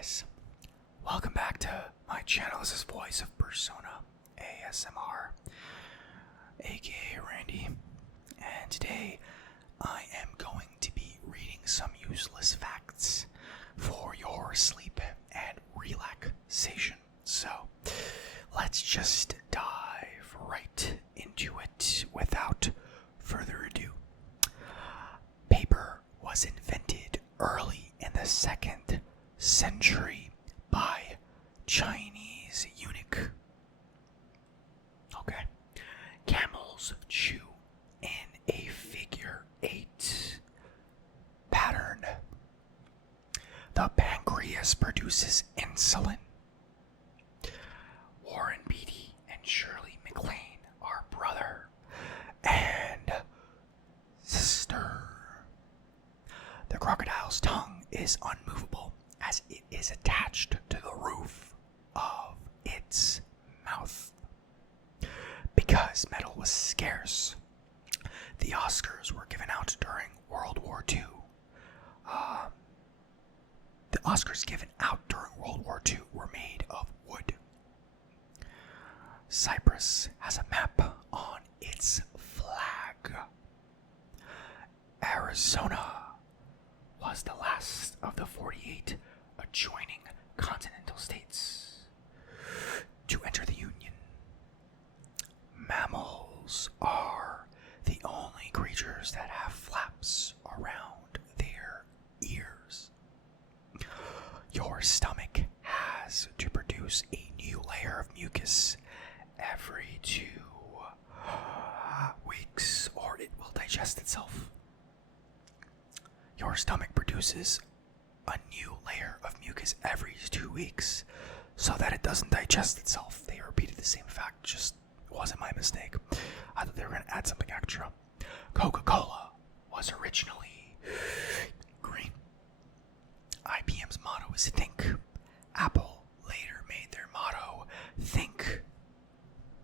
guys, welcome back to my channel. This is Voice of Persona ASMR, aka Randy, and today I am going to be reading some useless facts for your sleep and relaxation. So let's just dive right into it without further ado. Paper was invented early in the 2nd century by Chinese eunuch. Okay. Camels chew in a figure 8 pattern. The pancreas produces insulin. Warren Beatty and Shirley MacLaine are brother and sister. The crocodile's tongue is unmovable as it is attached to the roof of its mouth. Because metal was scarce, the Oscars were given out during World War II. The Oscars given out during World War II were made of wood. Cyprus has a map on its flag. Arizona was the last of the 48 adjoining continental states to enter the Union. Mammals are the only creatures that have flaps around their ears. Your stomach has to produce a new layer of mucus every 2 weeks or it will digest itself. Your stomach produces a new layer of mucus every 2 weeks so that it doesn't digest itself. They repeated the same fact, just wasn't my mistake. I thought they were going to add something extra. Coca-Cola was originally green. IBM's motto is think. Apple later made their motto think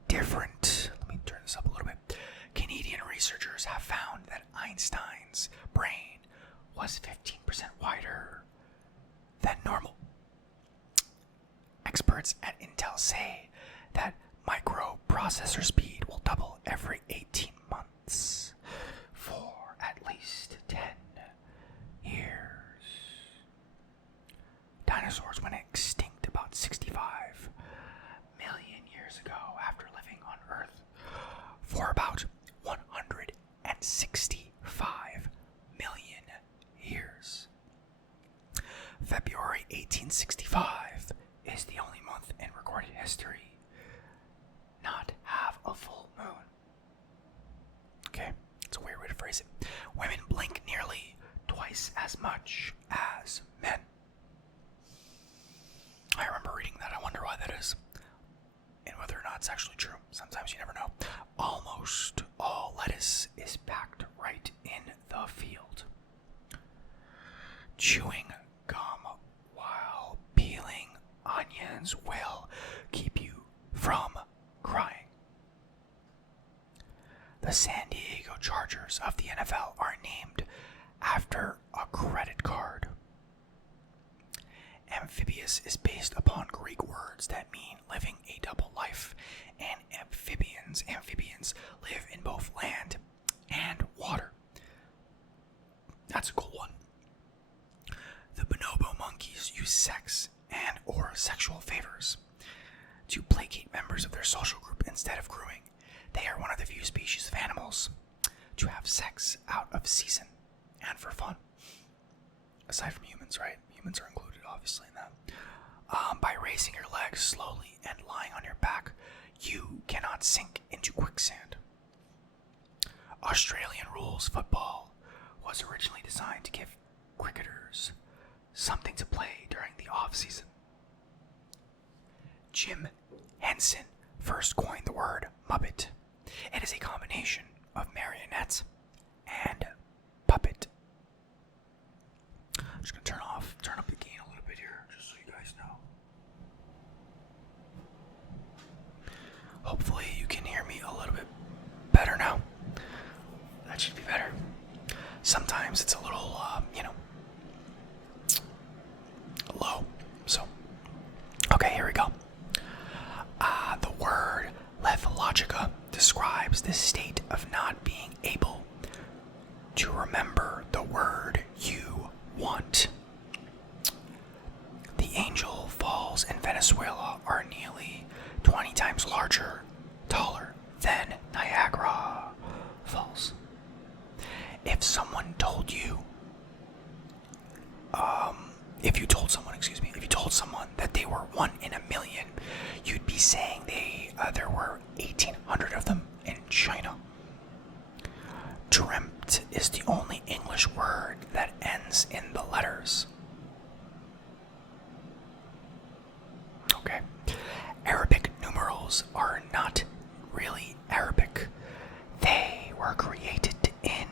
different. Let me turn this up a little bit. Canadian researchers have found that Einstein's brain was 15% wider than normal. Experts at Intel say that microprocessor speed will double every 18 months for at least 10 years. Dinosaurs went extinct about 65 million years ago after living on Earth for about 165 million years. February 1865 is the only month in recorded history not have a full moon. Okay, it's a weird way to phrase it. Women blink nearly twice as much as men. I remember reading that. I wonder why that is and whether or not it's actually true. Sometimes you never know. Almost all lettuce is packed right in the field. Chewing gum while peeling onions will keep you from crying. The San Diego Chargers of the NFL are named after a credit card. Amphibious is based upon Greek words that mean living a double life, and amphibians live in both land and water. That's a cool one. The bonobo monkeys use sex and or sexual favors to placate members of their social group instead of grooming. They are one of the few species of animals to have sex out of season and for fun. Aside from humans, right? Humans are included, obviously, in that. By raising your legs slowly and lying on your back, you cannot sink into quicksand. Australian rules football was originally designed to give cricketers something to play during the off-season. Jim Henson first coined the word Muppet. It is a combination of marionette and puppet. I'm just going to turn up the gain a little bit here, just so you guys know. Hopefully you can hear me a little bit better now. That should be better. Sometimes it's a little, low. describes the state of not being able to remember the word you want. The Angel Falls in Venezuela are nearly 20 times taller than Niagara Falls. If someone told you, if you told someone that they were 1 in a million, you'd be saying there were 1,800 of them in China. Dreamt is the only English word that ends in the letters. Okay. Arabic numerals are not really Arabic. They were created in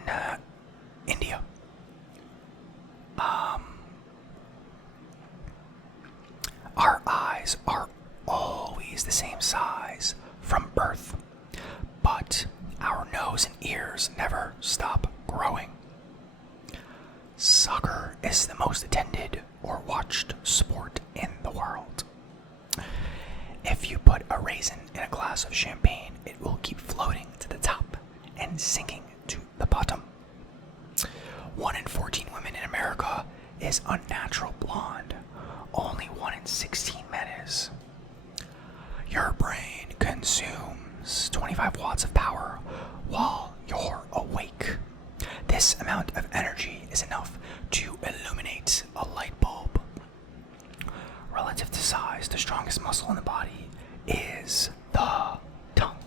India. Our eyes are always the same size from birth, but our nose and ears never stop growing. Soccer is the most attended or watched sport in the world. If you put a raisin in a glass of champagne, it will keep floating to the top and sinking to the bottom. 1 in 14 women in America is unnatural blonde. Only 1 in 16 men is. Your brain consumes 25 watts of power while you're awake. This amount of energy is enough to illuminate a light bulb. Relative to size, the strongest muscle in the body is the tongue.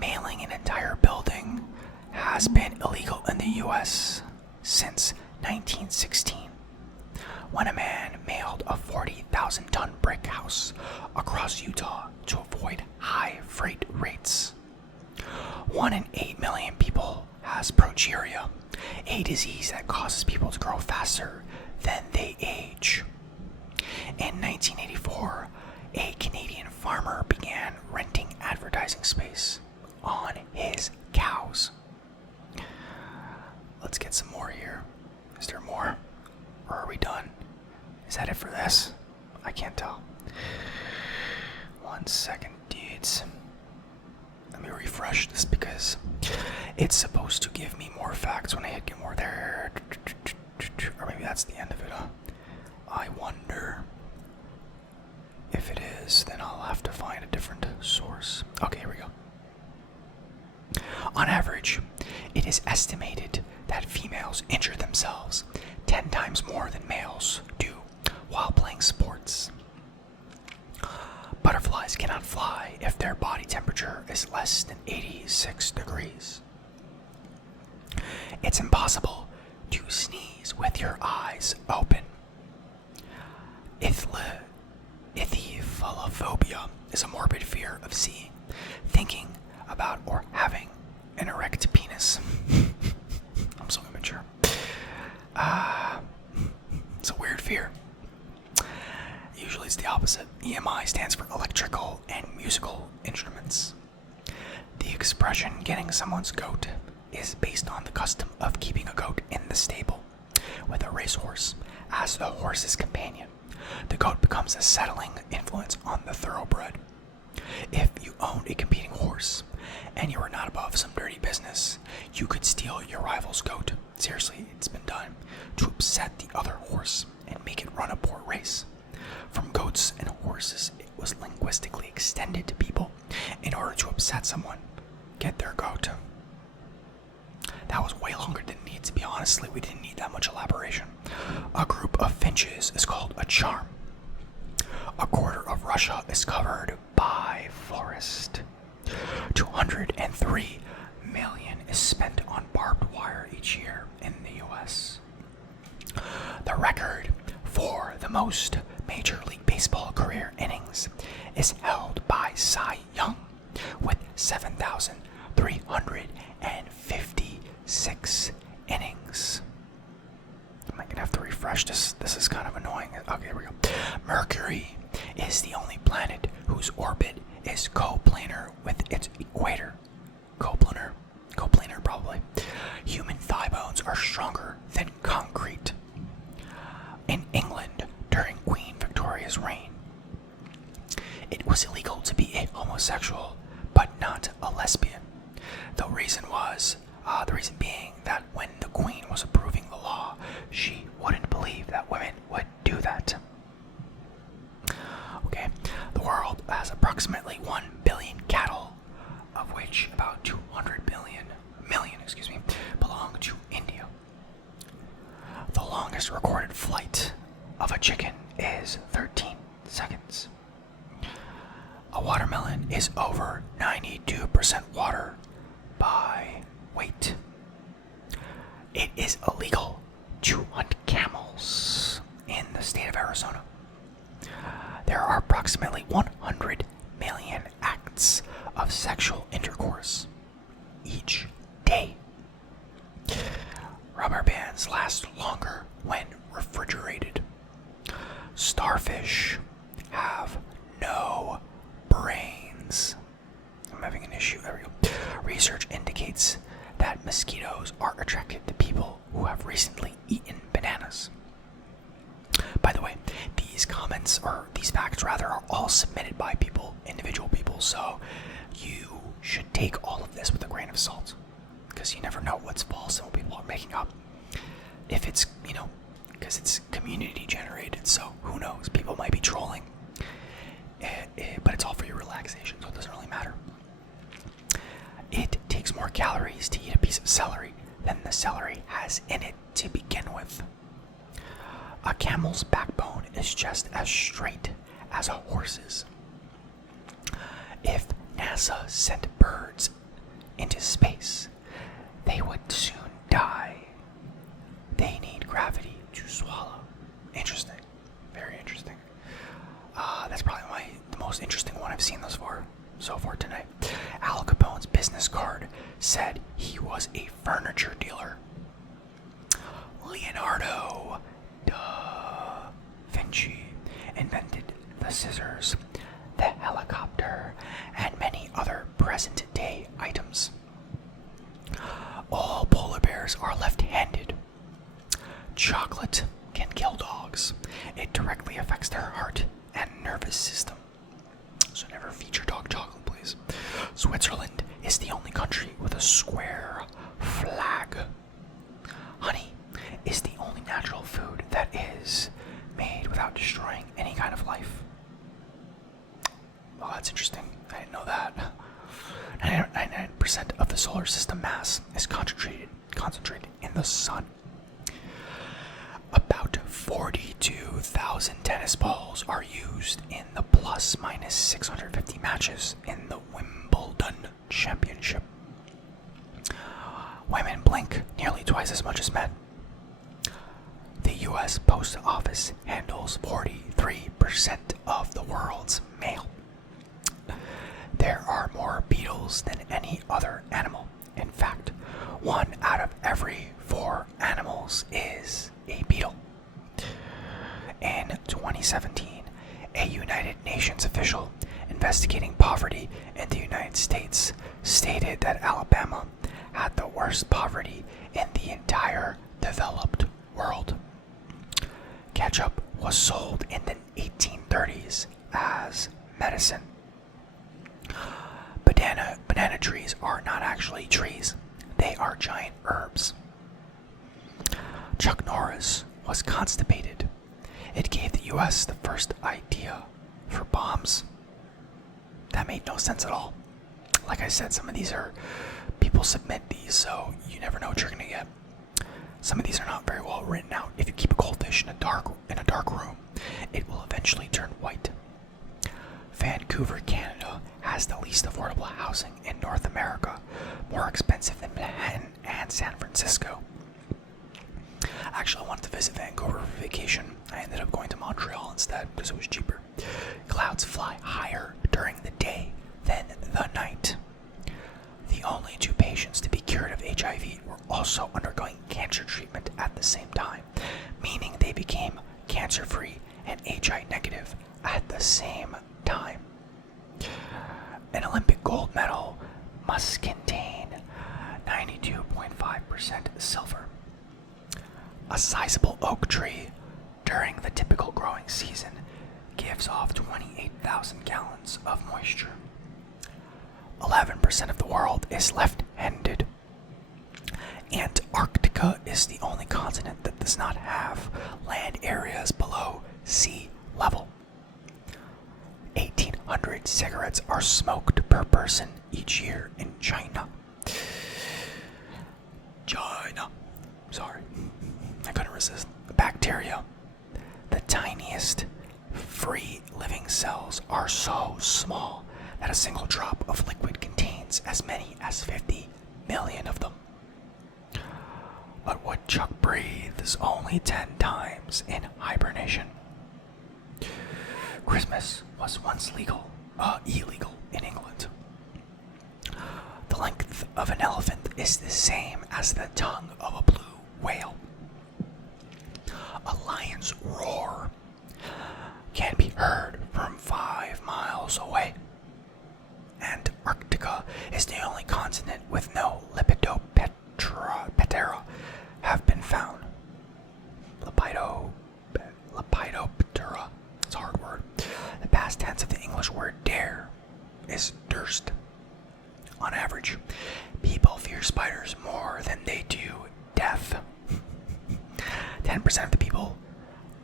Mailing an entire building has been illegal in the US since 1916, when a man mailed a 40,000-ton brick house across Utah to avoid high freight rates. 1 in 8 million people has progeria, a disease that causes people to grow faster than they age. In 1984, a Canadian farmer began renting advertising space on his cows. Let's get some more here. Is there more? Or are we done? Is that it for this? I can't tell. 1 second, dudes. Let me refresh this because it's supposed to give me more facts when I hit get more there. Or maybe that's the end of it, huh? I wonder. If it is, then I'll have to find a different source. Okay, here we go. On average, it is estimated that females injure themselves 10 times more than males do while playing sports. Butterflies cannot fly if their body temperature is less than 86 degrees. It's impossible to sneeze with your eyes open. Ithalophobia is a morbid fear of seeing, thinking about, or having an erect penis. I'm so immature. It's a weird fear. Usually it's the opposite. EMI stands for electrical and musical instruments. The expression getting someone's goat is based on the custom of keeping a goat in the stable with a racehorse as the horse's companion. The goat becomes a settling influence on the thoroughbred. If you owned a competing horse and you were not above some dirty business, you could steal your rival's goat. Seriously, it's been done to upset the other horse and make it run a poor race. From goats and horses, it was linguistically extended to people in order to upset someone, get their goat. That was way longer than it needed to be. Honestly, we didn't need that much elaboration. A group of finches is called a charm. A quarter of Russia is covered by forest. 203 million is spent on barbed wire each year in the US. The record for the most Major League Baseball career innings is held by Cy Young with 7,356 innings. Am I gonna have to refresh this? This is kind of annoying. Okay, here we go. Mercury is the only planet whose orbit is coplanar with its equator. Coplanar probably. Human thigh bones are stronger than concrete. In England, during Queen Victoria's reign, it was illegal to be a homosexual, but not a lesbian. The reason being that when the Queen was approving the law, she wouldn't believe that women would do that. Okay, the world has approximately 1 billion cattle, of which about 200 million belong to India. The longest recorded flight of a chicken is 13 seconds. A watermelon is over 92% water by weight. It is illegal to hunt camels in the state of Arizona. There are approximately 100 million acts of sexual intercourse each day. Rubber bands last longer when refrigerated. Starfish have no brains. I'm having an issue. There we go. Research indicates that mosquitoes are attracted to people who have recently eaten bananas. By the way, these facts are all submitted by individual people, so you should take all of this with a grain of salt, because you never know what's false and what people are making up. If it's, because it's community generated, so who knows? People might be trolling, but it's all for your relaxation, so it doesn't really matter. It takes more calories to eat a piece of celery than the celery has in it to begin with. A camel's backbone is just as straight as a horse's. If NASA sent birds into space, they would soon die. They need gravity to swallow. Interesting. Very interesting. That's probably the most interesting one I've seen so far tonight. Al Capone's business card said he was a furniture dealer. Leonardo da Vinci invented the scissors, the helicopter, and many other present-day items. All polar bears are left-handed. Chocolate can kill dogs. It directly affects their heart and nervous system. So never feed your dog chocolate, please. Switzerland is the only country with a square flag. Honey is the only natural food that is made without destroying any kind of life. Well, that's interesting. I didn't know that. 99% of the solar system mass is concentrated in the sun. About 42,000 tennis balls are used in the plus-minus 650 matches in the Wimbledon Championship. Women blink nearly twice as much as men. The U.S. Post Office handles 43% of the world's mail. There are more beetles than any other animal. In fact, 1 out of every 4 animals is a beetle. In 2017, a United Nations official investigating poverty in the United States stated that Alabama had the worst poverty in the entire developed world. Ketchup was sold in the 1830s as medicine. Banana trees are not actually trees. They are giant herbs. Chuck Norris was constipated. It gave the U.S. the first idea for bombs. That made no sense at all. Like I said, some of these people submit these, so you never know what you're going to get. Some of these are not very well written out. If you keep a goldfish in a dark room, it will eventually turn white. Vancouver, Canada has the least affordable housing in North America, more expensive than Manhattan and San Francisco. Actually, I wanted to visit Vancouver for vacation. I ended up going to Montreal instead because it was cheaper. Clouds fly higher during the day than the night. The only 2 patients to be cured of HIV were also undergoing cancer treatment at the same time, meaning they became cancer-free and HIV negative at the same time. An Olympic gold medal must contain 92.5% silver. A sizable oak tree during the typical growing season gives off 28,000 gallons of moisture. 11% of the world is left-handed. Antarctica is the only continent that does not have land areas below sea level. 1,800 cigarettes are smoked per person each year in China. Sorry, I couldn't resist. Bacteria, the tiniest free living cells, are so small that a single drop of liquid contains as many as 50 million of them. A woodchuck breathes only 10 times in hibernation. Christmas was once illegal in England. The length of an elephant is the same as the tongue of a blue whale. A lion's roar can be heard from 5 miles away. Antarctica is the only continent with no Lepidoptera have been found. Lepidoptera. It's a hard word. The past tense of the English word dare is durst. On average, people fear spiders more than they do death. 10% of the people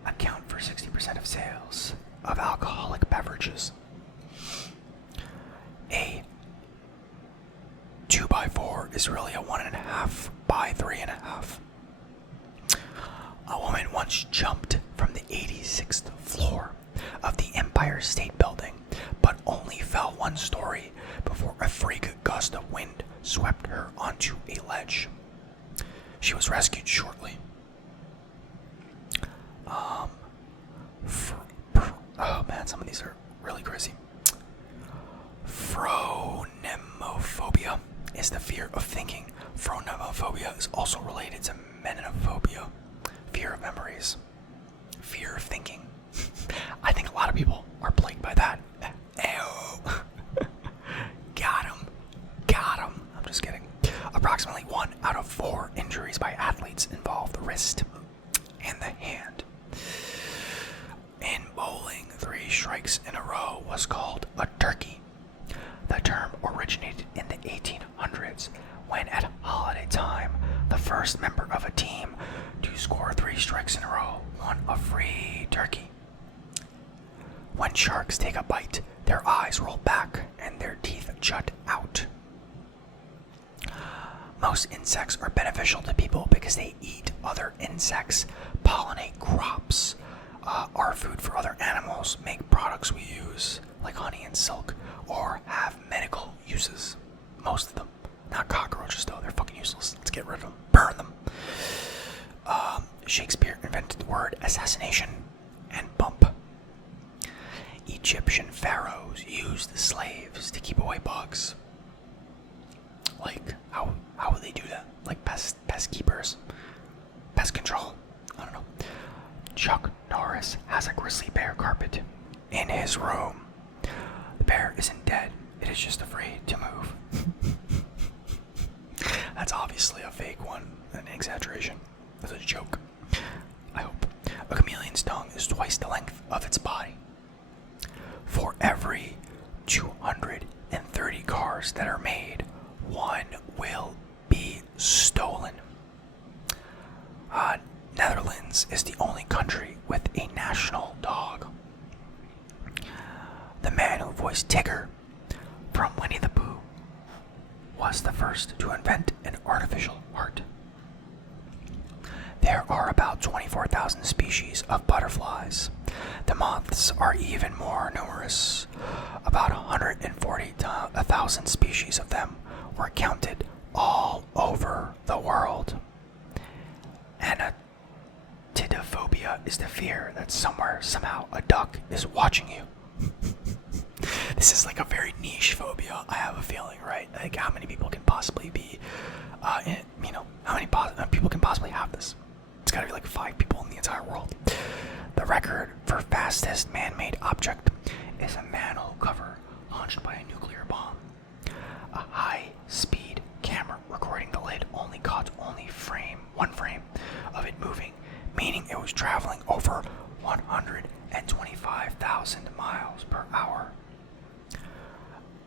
account for 60% of sales of alcoholic beverages. A 2x4 is really a 1.5 by 3.5. A woman once jumped from the 86th floor of the Empire State Building, but only fell 1 story before a freak gust of wind swept her onto a ledge. She was rescued shortly. Oh man, some of these are really crazy. Phronemophobia is the fear of thinking. Phronemophobia is also related to meninophobia, fear of memories, fear of thinking. I think a lot of people are plagued by that. Ew. Got him. I'm just kidding. Approximately 1 out of 4 injuries by athletes involve the wrist and the hand. In bowling, 3 strikes in a row was called a turkey. The term originated in the 1800s when, at holiday time, the first member of a team to score 3 strikes in a row won a free turkey. When sharks take a bite, their eyes roll back and their teeth jut out. Most insects are beneficial to people because they eat other insects, pollinate crops, are food for other animals, make products we use, like honey and silk, or have medical uses. Most of them. Not cockroaches, though. They're fucking useless. Let's get rid of them. Burn them. Shakespeare invented the word assassination and bump. Egyptian pharaohs used the slaves to keep away bugs. Like, how would they do that? Like pest keepers? Pest control? I don't know. Chuck Norris has a grizzly bear carpet in his room. The bear isn't dead, it is just afraid to move. That's obviously a fake one, an exaggeration. That's a joke. I hope. A chameleon's tongue is twice the length of its body. For every 230 cars that are made, 1 will be stolen. Netherlands is the only country with a national dog. The man who voiced Tigger from Winnie the Pooh was the first to invent an artificial heart. There are about 24,000 species of butterflies. The moths are even more numerous. About 140,000 species of them were counted all over the world. Anatidophobia is the fear that somewhere, somehow, a duck is watching you. This is like a very niche phobia, I have a feeling, right? Like, how many people can possibly be, how many people can possibly have this? It's gotta be like 5 people in the entire world. The record for fastest man-made object is a manhole cover launched by a nuclear bomb. A high-speed camera recording the lid only caught one frame of it moving, meaning it was traveling over 125,000 miles per hour.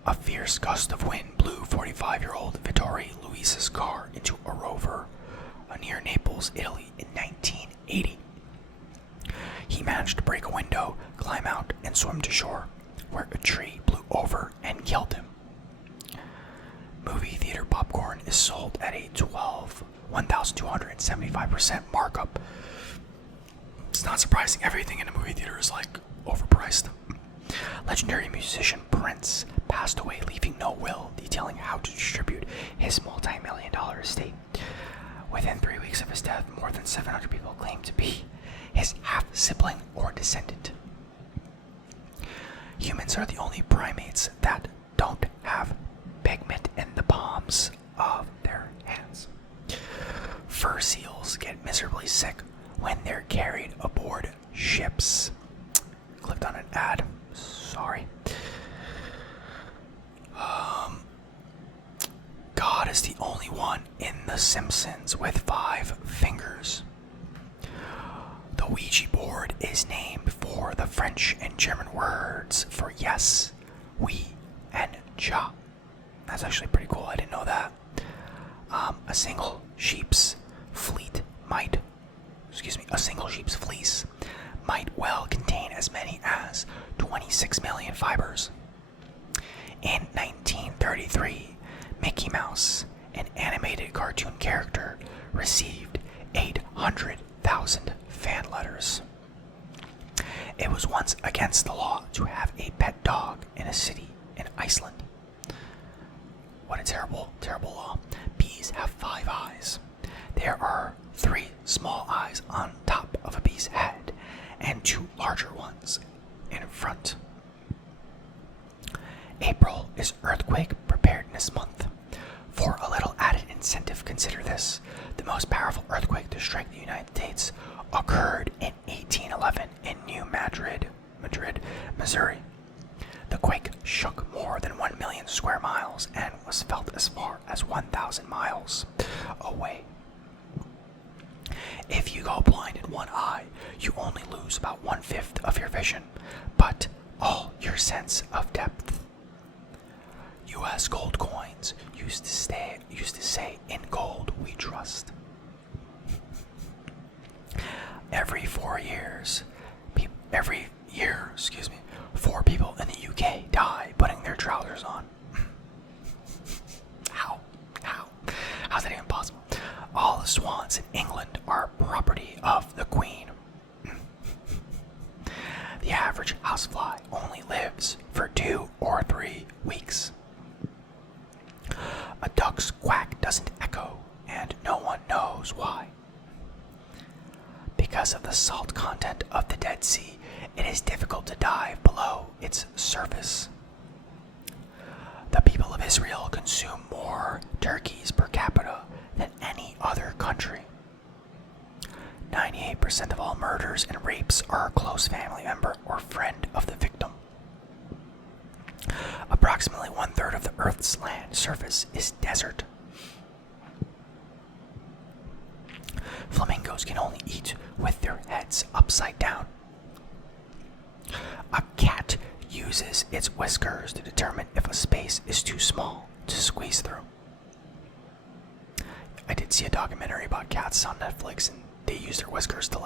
A fierce gust of wind blew 45-year-old Vittorio Luisa's car into a rover near Naples, Italy in 1980. He managed to break a window, climb out, and swim to shore, where a tree blew over and killed him. Movie theater popcorn is sold at a 1,275% markup. It's not surprising, everything in a movie theater is like overpriced. Legendary musician Prince passed away, leaving no will detailing how to distribute his multi-million-dollar estate. Within 3 weeks of his death, more than 700 people claimed to be his half-sibling or descendant. Humans are the only primates that don't have pigment in the palms of their hands. Fur seals get miserably sick when they're carried aboard ships. Clicked on an ad. Sorry. God is the only one in The Simpsons with 5 fingers. The Ouija board is named for the French and German words for yes, oui, and ja. That's actually pretty cool. I didn't know that. A single sheep's fleece might well contain as many as 26 million fibers. In 1933, Mickey Mouse, an animated cartoon character, received 800,000 fan letters. It was once against the law to have a pet dog in a city in Iceland. What a terrible, terrible law. Bees have 5 eyes. There are 3 small eyes on top of a bee's head and 2 larger ones in front. April is Earthquake Preparedness Month. For a little added incentive, consider this. The most powerful earthquake to strike the United States occurred in 1811 in New Madrid, Missouri. The quake shook more than 1 million square miles and was felt as far as 1,000 miles away. If you go blind in one eye, you only lose about 1/5 of your vision, but all your sense of depth. U.S. gold coins used to say, "In gold we trust." Every year, 4 people in the UK die putting their trousers on. How? How's that even possible? All the swans in England are property of the Queen. The average housefly only lives for 2 or 3 weeks. A duck's quack doesn't echo, and no one knows why. Because of the salt content of the Dead Sea, it is difficult to dive below its surface. The people of Israel consume more turkeys per capita than any other country. 98% of all murders and rapes are a close family member or friend of the victim. Approximately 1/3 of the Earth's land surface is desert. Flamingos can only eat with their heads upside down. A cat uses its whiskers to determine if a space is too small to squeeze through. I did see a documentary about cats on Netflix, and they use their whiskers to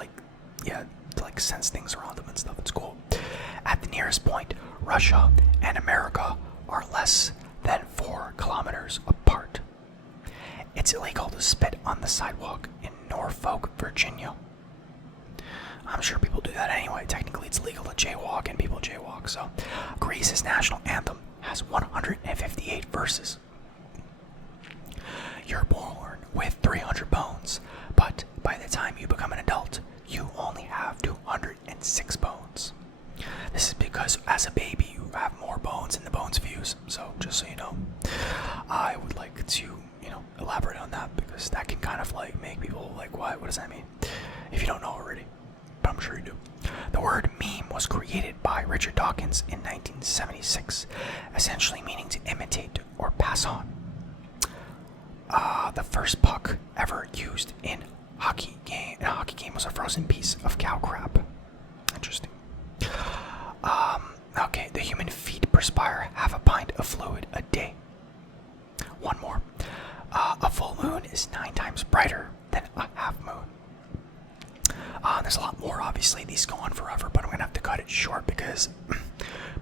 sense things around them and stuff. It's cool. At the nearest point, Russia and America are less than 4 kilometers apart. It's illegal to spit on the sidewalk in Norfolk, Virginia. I'm sure people do that anyway. Technically, it's legal to jaywalk, and people jaywalk. So, Greece's national anthem has 158 verses. You're born with 300 bones, but by the time you become an adult, you only have 206 bones. This is because as a baby, you have more bones and the bones fuse. So, just so you know, I would like to, elaborate on that, because that can kind of make people what does that mean? If you don't know already, but I'm sure you do. The word meme was created by Richard Dawkins in 1976, essentially meaning to imitate or pass on. The first puck ever used in a hockey game was a frozen piece of cow crap. Interesting. Okay, the human feet perspire half a pint of fluid obviously these go on forever, but I'm gonna have to cut it short because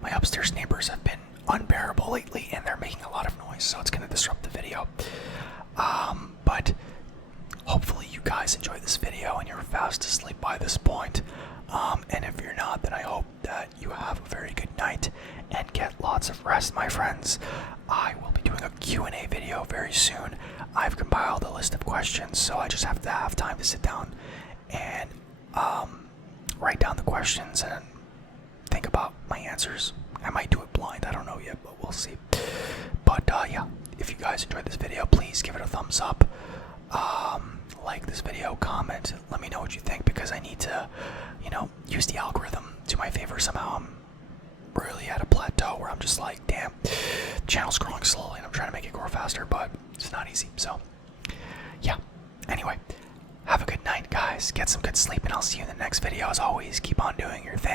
my upstairs neighbors have been unbearable lately and they're making a lot of noise, so it's gonna disrupt the video. But hopefully you guys enjoyed this video and you're fast asleep by this point. And if you're not, then I hope that you have a very good night and get lots of rest, my friends. I will be doing a Q&A video very soon. I've compiled a list of questions, so I just have to have time to sit down and write down the questions and think about my answers. I might do it blind, I don't know yet, but we'll see. But yeah, if you guys enjoyed this video, please give it a thumbs up. Like this video, comment, let me know what you think, because I need to, use the algorithm to my favor somehow. I'm really at a plateau where I'm just like, damn, the channel's growing slowly and I'm trying to make it grow faster, but it's not easy. So yeah, anyway, have a good night, guys. Get some good sleep, and I'll see you in the next video. As always, keep on doing your thing.